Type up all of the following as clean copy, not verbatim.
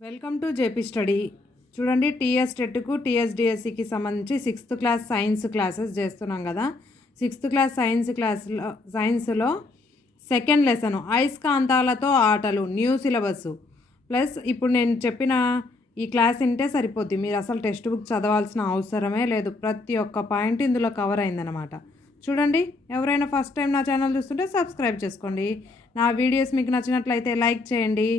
Welcome to JP study. చూడండి, TS టెట్కు టీఎస్డిఎస్సికి సంబంధించి 6th class science classes చేస్తున్నాం కదా. 6th క్లాస్ సైన్స్లో సెకండ్ లెసన్ అయస్కాంతాలతో ఆటలు, న్యూ సిలబస్ ప్లస్ ఇప్పుడు నేను చెప్పిన ఈ క్లాస్ వింటే సరిపోద్ది. మీరు అసలు టెక్స్ట్ బుక్ చదవాల్సిన అవసరమే లేదు. ప్రతి ఒక్క పాయింట్ ఇందులో కవర్ అయిందనమాట. చూడండి, ఎవరైనా ఫస్ట్ టైం నా ఛానల్ చూస్తుంటే సబ్స్క్రైబ్ చేసుకోండి. నా వీడియోస్ మీకు నచ్చినట్లయితే లైక్ చేయండి.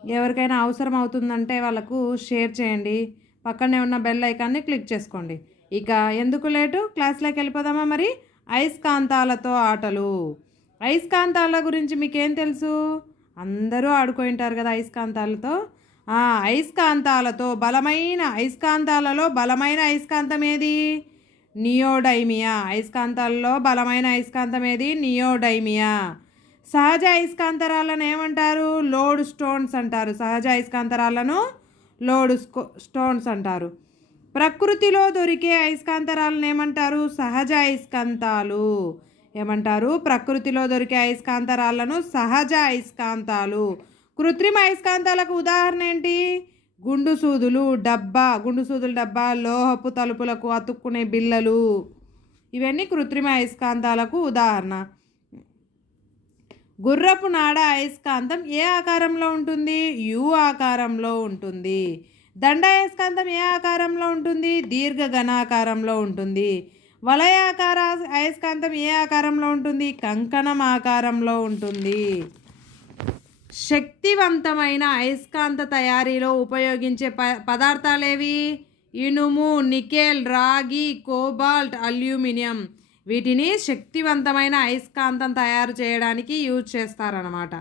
ఎవరికైనా అవసరం అవుతుందంటే వాళ్ళకు షేర్ చేయండి. పక్కనే ఉన్న బెల్ ఐకాన్ని క్లిక్ చేసుకోండి. ఇక ఎందుకు లేటు, క్లాస్లోకి వెళ్ళిపోదామా. మరి అయస్కాంతాలతో ఆటలు. అయస్కాంతాల గురించి మీకేం తెలుసు? అందరూ ఆడుకుంటారు కదా అయస్కాంతాలతో. అయస్కాంతాలలో బలమైన అయస్కాంతం ఏది? నియోడైమియా. అయస్కాంతాలలో బలమైన అయస్కాంతం ఏది? నియోడైమియా. సహజ అయస్కాంతరాలను ఏమంటారు? లోడ్ స్టోన్స్ అంటారు. సహజ అయస్కాంతరాలను లోడ్ స్టోన్స్ అంటారు. ప్రకృతిలో దొరికే అయస్కాంతరాలను ఏమంటారు? సహజ అయస్కాంతాలు. ఏమంటారు? ప్రకృతిలో దొరికే అయస్కాంతరాలను సహజ అయస్కాంతాలు. కృత్రిమ అయస్కాంతాలకు ఉదాహరణ ఏంటి? గుండు సూదులు డబ్బా, లోహపు తలుపులకు అతుక్కునే బిల్లలు, ఇవన్నీ కృత్రిమ అయస్కాంతాలకు ఉదాహరణ. గుర్రపు నాడ అయస్కాంతం ఏ ఆకారంలో ఉంటుంది? యు ఆకారంలో ఉంటుంది. దండ అయస్కాంతం ఏ ఆకారంలో ఉంటుంది? దీర్ఘఘనాకారంలో ఉంటుంది. వలయాకార అయస్కాంతం ఏ ఆకారంలో ఉంటుంది? కంకణం ఆకారంలో ఉంటుంది. శక్తివంతమైన అయస్కాంత తయారీలో ఉపయోగించే పదార్థాలేవి? ఇనుము, నికెల్, రాగి, కోబాల్ట్, అల్యూమినియం. వీటిని శక్తివంతమైన అయస్కాంతం తయారు చేయడానికి యూజ్ చేస్తారన్నమాట.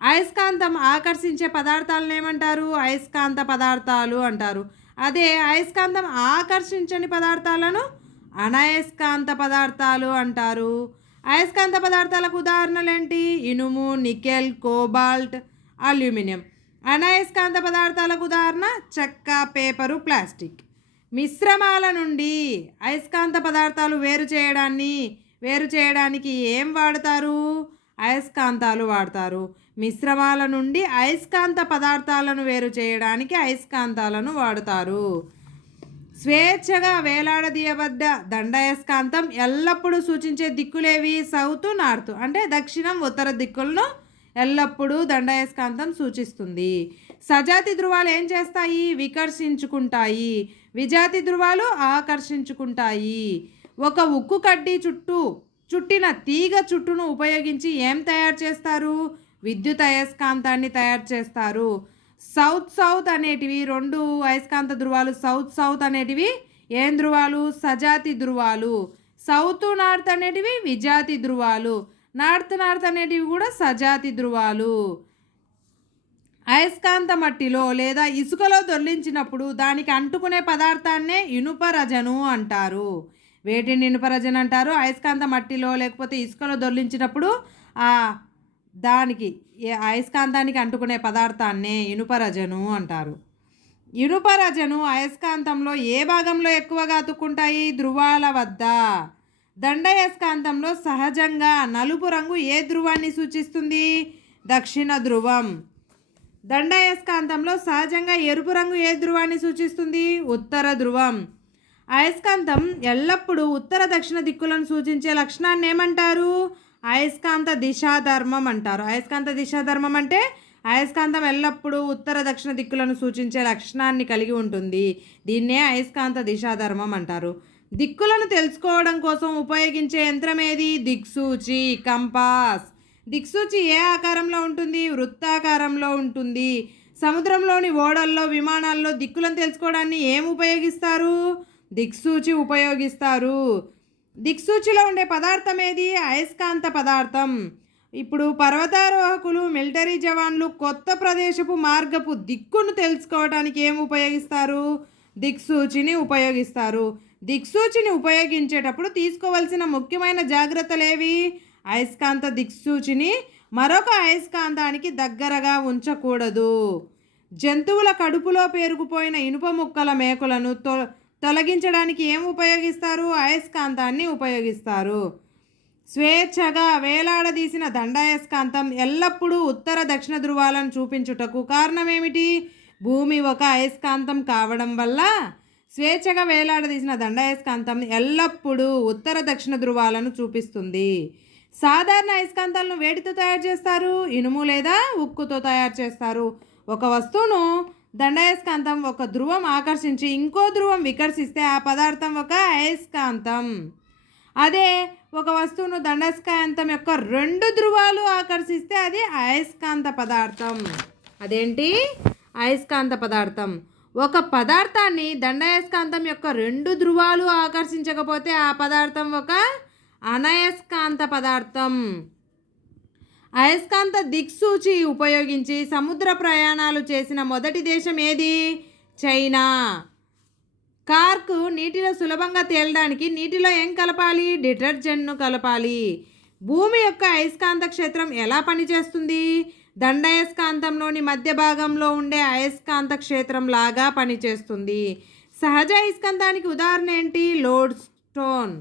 అయస్కాంతం ఆకర్షించే పదార్థాలను ఏమంటారు? అయస్కాంత పదార్థాలు అంటారు. అదే అయస్కాంతం ఆకర్షించని పదార్థాలను అనయస్కాంత పదార్థాలు అంటారు. అయస్కాంత పదార్థాలకు ఉదాహరణలు ఏంటి? ఇనుము, నికెల్, కోబాల్ట్, అల్యూమినియం. అనయస్కాంత పదార్థాలకు ఉదాహరణ చెక్క, పేపరు, ప్లాస్టిక్. మిశ్రమాల నుండి అయస్కాంత పదార్థాలు వేరు చేయడానికి ఏం వాడతారు? అయస్కాంతాలు వాడతారు. మిశ్రమాల నుండి అయస్కాంత పదార్థాలను వేరు చేయడానికి అయస్కాంతాలను వాడతారు. స్వేచ్ఛగా వేలాడదీయబడ్డ దండయస్కాంతం ఎల్లప్పుడూ సూచించే దిక్కులేవి? South, north. అంటే దక్షిణం, ఉత్తర దిక్కులను ఎల్లప్పుడూ దండయస్కాంతం సూచిస్తుంది. సజాతి ధృవాలు ఏం చేస్తాయి? వికర్షించుకుంటాయి. విజాతి ధృవాలు ఆకర్షించుకుంటాయి. ఒక ఉక్కు కడ్డీ చుట్టిన తీగ చుట్టును ఉపయోగించి ఏం తయారు చేస్తారు? విద్యుత్ అయస్కాంతాన్ని తయారు చేస్తారు. సౌత్ అనేటివి రెండు అయస్కాంత ధృవాలు. సౌత్ అనేటివి ఏం ధృవాలు? సజాతి ధృవాలు. సౌత్, నార్త్ అనేటివి విజాతి ధృవాలు. నార్త్ అనేటివి కూడా సజాతి ధృవాలు. అయస్కాంత మట్టిలో లేదా ఇసుకలో దొర్లించినప్పుడు దానికి అంటుకునే పదార్థాన్నే ఇనుపరజను అంటారు. వేటిని ఇనుపరజను అంటారు? అయస్కాంత మట్టిలో లేకపోతే ఇసుకలో దొర్లించినప్పుడు దానికి అయస్కాంతానికి అంటుకునే పదార్థాన్నే ఇనుపరజను అంటారు. ఇనుపరజను అయస్కాంతంలో ఏ భాగంలో ఎక్కువగా అతుక్కుంటాయి? ధృవాల వద్ద. దండయస్కాంతంలో సహజంగా నలుపు రంగు ఏ ధృవాన్ని సూచిస్తుంది? దక్షిణ ధ్రువం. దండయస్కాంతంలో సహజంగా ఎరుపు రంగు ఏ ధృవాన్ని సూచిస్తుంది? ఉత్తర ధ్రువం. అయస్కాంతం ఎల్లప్పుడూ ఉత్తర దక్షిణ దిక్కులను సూచించే లక్షణాన్ని ఏమంటారు? అయస్కాంత దిశాధర్మం అంటారు. అయస్కాంత దిశాధర్మం అంటే అయస్కాంతం ఎల్లప్పుడూ ఉత్తర దక్షిణ దిక్కులను సూచించే లక్షణాన్ని కలిగి ఉంటుంది. దీన్నే అయస్కాంత దిశాధర్మం అంటారు. దిక్కులను తెలుసుకోవడం కోసం ఉపయోగించే యంత్రం ఏది? దిక్సూచి, కంపాస్. దిక్సూచి ఏ ఆకారంలో ఉంటుంది? వృత్తాకారంలో ఉంటుంది. సముద్రంలోని ఓడల్లో, విమానాల్లో దిక్కులను తెలుసుకోవడాన్ని ఏం ఉపయోగిస్తారు? దిక్సూచి ఉపయోగిస్తారు. దిక్సూచిలో ఉండే పదార్థం ఏది? అయస్కాంత పదార్థం. ఇప్పుడు పర్వతారోహకులు, మిలిటరీ జవాన్లు కొత్త ప్రదేశపు మార్గపు దిక్కును తెలుసుకోవడానికి ఏం ఉపయోగిస్తారు? దిక్సూచిని ఉపయోగిస్తారు. దిక్సూచిని ఉపయోగించేటప్పుడు తీసుకోవాల్సిన ముఖ్యమైన జాగ్రత్తలు ఏవి? అయస్కాంత దిక్సూచిని మరొక అయస్కాంతానికి దగ్గరగా ఉంచకూడదు. జంతువుల కడుపులో పేరుకుపోయిన ఇనుప ముక్కల మేకులను తొలగించడానికి ఏం ఉపయోగిస్తారు? అయస్కాంతాన్ని ఉపయోగిస్తారు. స్వేచ్ఛగా వేలాడదీసిన దండాయస్కాంతం ఎల్లప్పుడూ ఉత్తర దక్షిణ ధృవాలను చూపించుటకు కారణం ఏమిటి? భూమి ఒక అయస్కాంతం కావడం వల్ల స్వేచ్ఛగా వేలాడదీసిన దండాయస్కాంతం ఎల్లప్పుడూ ఉత్తర దక్షిణ ధృవాలను చూపిస్తుంది. సాధారణ అయస్కాంతాలను వేటితో తయారు చేస్తారు? ఇనుము లేదా ఉక్కుతో తయారు చేస్తారు. ఒక వస్తువును దండాయస్కాంతం ఒక ధ్రువం ఆకర్షించి ఇంకో ధ్రువం వికర్షిస్తే ఆ పదార్థం ఒక అయస్కాంతం. అదే ఒక వస్తువును దండాయస్కాంతం యొక్క 2 ధ్రువాలు ఆకర్షిస్తే అది అయస్కాంత పదార్థం. అదేంటి? అయస్కాంత పదార్థం. ఒక పదార్థాన్ని దండాయస్కాంతం యొక్క 2 ధ్రువాలు ఆకర్షించకపోతే ఆ పదార్థం ఒక అనయస్కాంత పదార్థం. అయస్కాంత దిక్సూచి ఉపయోగించి సముద్ర ప్రయాణాలు చేసిన మొదటి దేశం ఏది? చైనా. కార్క్ నీటిలో సులభంగా తేలడానికి నీటిలో ఏం కలపాలి? డిటర్జెంట్ను కలపాలి. భూమి యొక్క అయస్కాంత క్షేత్రం ఎలా పనిచేస్తుంది? దండాయస్కాంతంలోని మధ్య భాగంలో ఉండే అయస్కాంత క్షేత్రం లాగా పనిచేస్తుంది. సహజ అయస్కాంతానికి ఉదాహరణ ఏంటి? Load stone.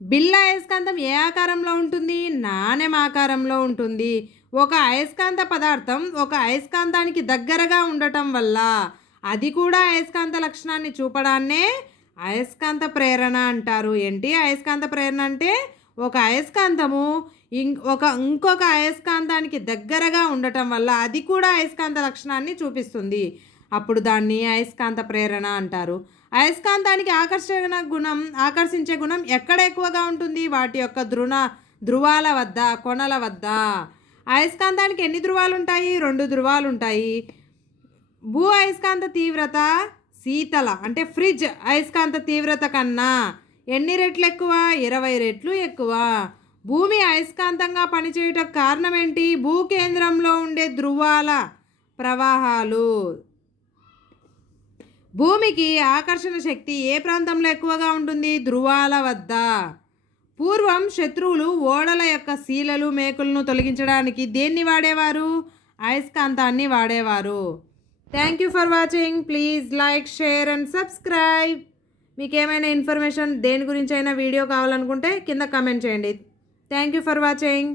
బిళ్ళ అయస్కాంతం ఏ ఆకారంలో ఉంటుంది? నాణెం ఆకారంలో ఉంటుంది. ఒక అయస్కాంత పదార్థం ఒక అయస్కాంతానికి దగ్గరగా ఉండటం వల్ల అది కూడా అయస్కాంత లక్షణాన్ని చూపడాన్నే అయస్కాంత ప్రేరణ అంటారు. ఏంటి అయస్కాంత ప్రేరణ అంటే? ఒక అయస్కాంతము ఇంకొక అయస్కాంతానికి దగ్గరగా ఉండటం వల్ల అది కూడా అయస్కాంత లక్షణాన్ని చూపిస్తుంది. అప్పుడు దాన్ని అయస్కాంత ప్రేరణ అంటారు. అయస్కాంతానికి ఆకర్షించే గుణం ఎక్కడ ఎక్కువగా ఉంటుంది? వాటి యొక్క ధ్రువాల వద్ద, కొనల వద్ద. అయస్కాంతానికి ఎన్ని ధ్రువాలు ఉంటాయి? 2 ధ్రువాలు ఉంటాయి. భూ అయస్కాంత తీవ్రత శీతల అంటే ఫ్రిడ్జ్ అయస్కాంత తీవ్రత కన్నా ఎన్ని రెట్లు ఎక్కువ? 20 రెట్లు ఎక్కువ. భూమి అయస్కాంతంగా పనిచేయటకు కారణం ఏంటి? భూకేంద్రంలో ఉండే ధ్రువాల ప్రవాహాలు. భూమికి ఆకర్షణ శక్తి ఏ ప్రాంతంలో ఎక్కువగా ఉంటుంది? ధ్రువాల వద్ద. పూర్వం శత్రువులు ఓడల యొక్క శీలలు మేకులను తొలగించడానికి దేన్ని వాడేవారు? అయస్కాంతాన్ని వాడేవారు. Thank you for watching. Please like, share and subscribe. మీకు ఏమైనా ఇన్ఫర్మేషన్ దేని గురించి అయినా వీడియో కావాలనుకుంటే కింద కామెంట్ చేయండి. Thank you for watching.